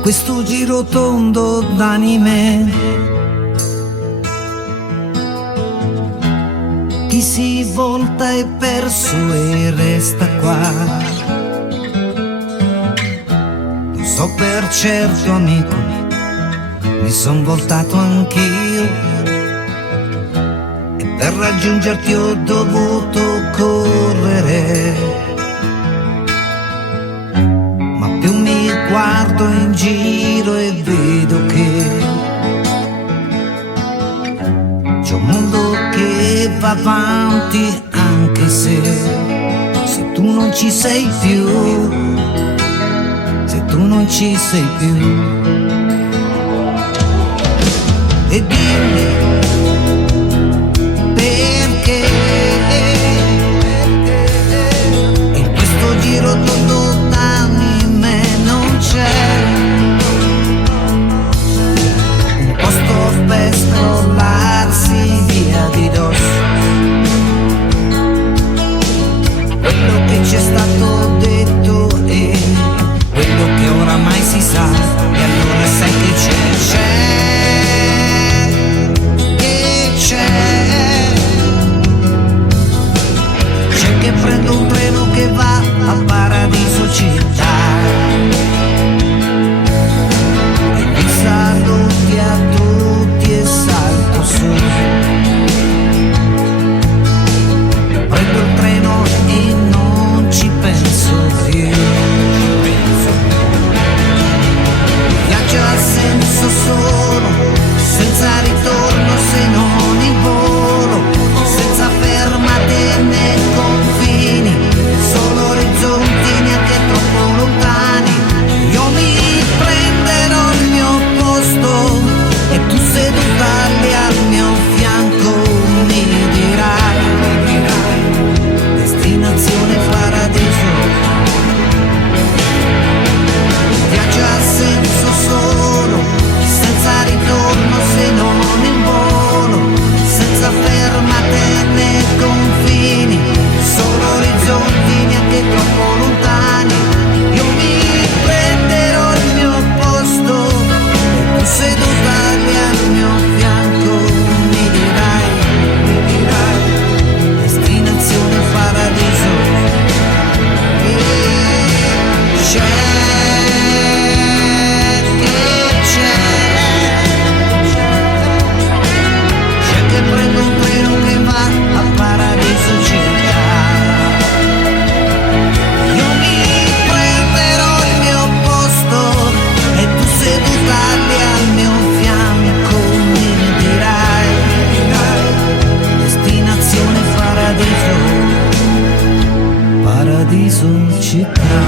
in questo giro tondo d'anime. Chi si volta è perso e resta qua. Lo so per certo, amico, mi son voltato anch'io e per raggiungerti ho dovuto correre. Ma più mi guardo in giro e vedo che c'è un mondo che va avanti, anche se tu non ci sei più, se tu non ci sei più. E dimmi perché in questo giro tondo d'anime non c'è un posto per scrollarsi via di dosso quello che ci è stato detto e quello che oramai si sa. E allora sai che c'è che prendo un treno che va a Paradiso città e vi saluti a tutti e salto su. Prendo il treno e non ci penso più. Viaggio a senso solo, senza ritorno se non in volo, senza fermate né confini, solo orizzonti neanche troppo lontani. Io mi prenderò il mio posto e tu seduta lì al mio fianco mi dirai destinazione paradiso. Viaggio a senso solo, senza ritorno se non in volo, senza fermate né confini, solo orizzonti neanche troppo lontani. Io mi prenderò il mio posto e tu seduta lì al mio fianco mi dirai destinazione paradiso. C'è che prendo un treno che va a Paradiso città. Io mi prenderò il mio posto e tu seduta lì al mio fianco mi dirai destinazione paradiso, Paradiso città.